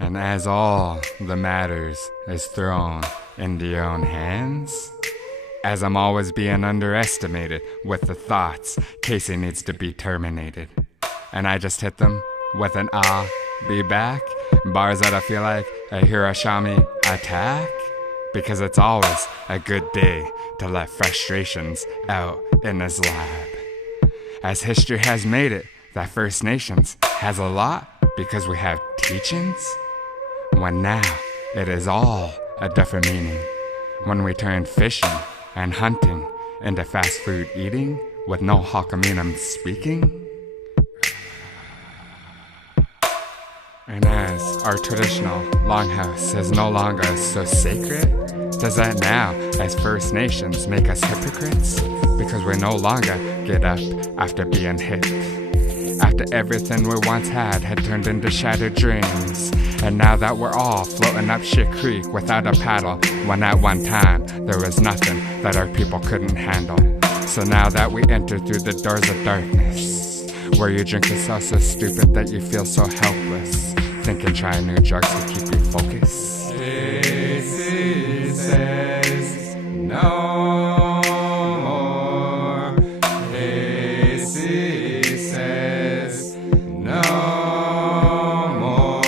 And as all the matters is thrown into your own hands, as I'm always being underestimated with the thoughts, Casey needs to be terminated. And I just hit them with an be back, bars that I feel like a Hiroshima attack. Because it's always a good day to let frustrations out in this lab. As history has made it, that First Nations has a lot because we have teachings. When now it is all a different meaning. When we turn fishing and hunting into fast food eating with no Hokkaido speaking. And as our traditional longhouse is no longer so sacred, does that now, as First Nations, make us hypocrites? Because we no longer get up after being hit. After everything we once had turned into shattered dreams. And now that we're all floating up shit creek without a paddle, when at one time there was nothing that our people couldn't handle. So now that we enter through the doors of darkness, where you drink yourself so stupid that you feel so helpless, thinking trying new drugs to keep you focused. Casey says no more. Casey says no more.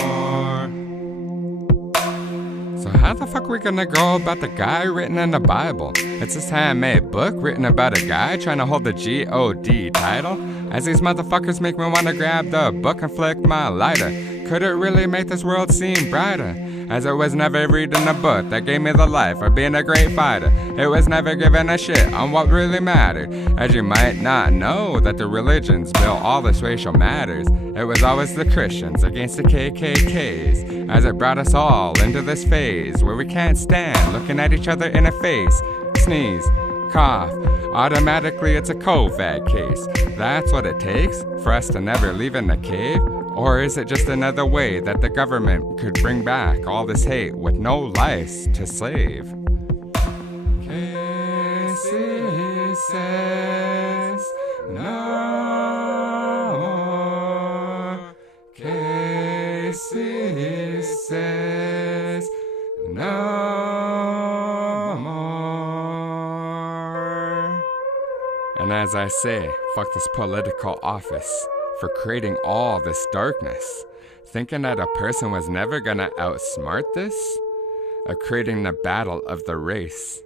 So how the fuck are we gonna go about the guy written in the Bible? It's this handmade book written about a guy trying to hold the G-O-D title. As these motherfuckers make me wanna grab the book and flick my lighter. Could it really make this world seem brighter? As I was never reading a book that gave me the life of being a great fighter. It was never giving a shit on what really mattered. As you might not know that the religions built all this racial matters. It was always the Christians against the KKKs. As it brought us all into this phase where we can't stand looking at each other in the face. Sneeze, cough, automatically it's a COVID case. That's what it takes for us to never leave in the cave? Or is it just another way that the government could bring back all this hate with no lives to save? Casey says no more. Casey says no more. And as I say, fuck this political office for creating all this darkness, thinking that a person was never gonna outsmart this, of creating the battle of the race,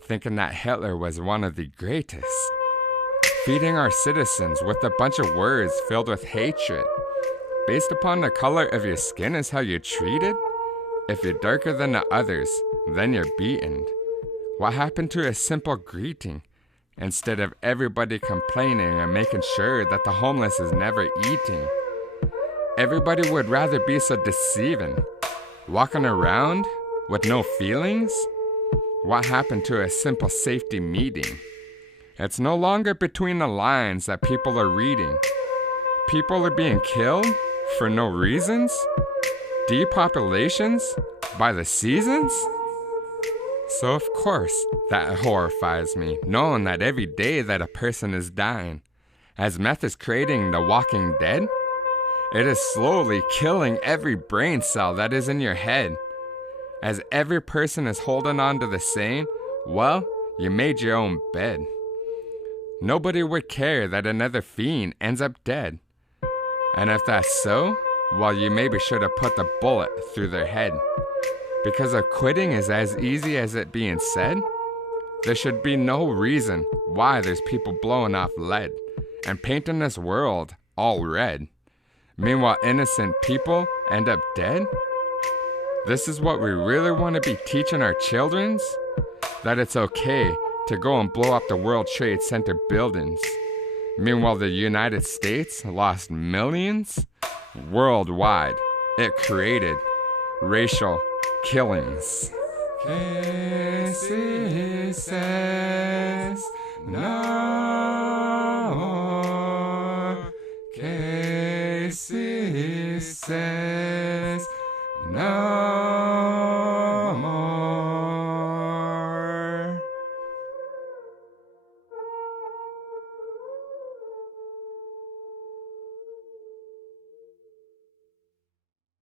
thinking that Hitler was one of the greatest, feeding our citizens with a bunch of words filled with hatred, based upon the color of your skin is how you're treated. If you're darker than the others, then you're beaten. What happened to a simple greeting? Instead of everybody complaining and making sure that the homeless is never eating. Everybody would rather be so deceiving, walking around with no feelings. What happened to a simple safety meeting? It's no longer between the lines that people are reading. People are being killed for no reasons. Depopulations by the seasons. So of course, that horrifies me, knowing that every day that a person is dying, as meth is creating the walking dead, it is slowly killing every brain cell that is in your head. As every person is holding on to the saying, well, you made your own bed. Nobody would care that another fiend ends up dead. And if that's so, well, you maybe should have put the bullet through their head. Because if quitting is as easy as it being said, there should be no reason why there's people blowing off lead and painting this world all red. Meanwhile, innocent people end up dead? This is what we really want to be teaching our childrens? That it's okay to go and blow up the World Trade Center buildings. Meanwhile, the United States lost millions? Worldwide, it created racial killings. Casey says no more. Casey says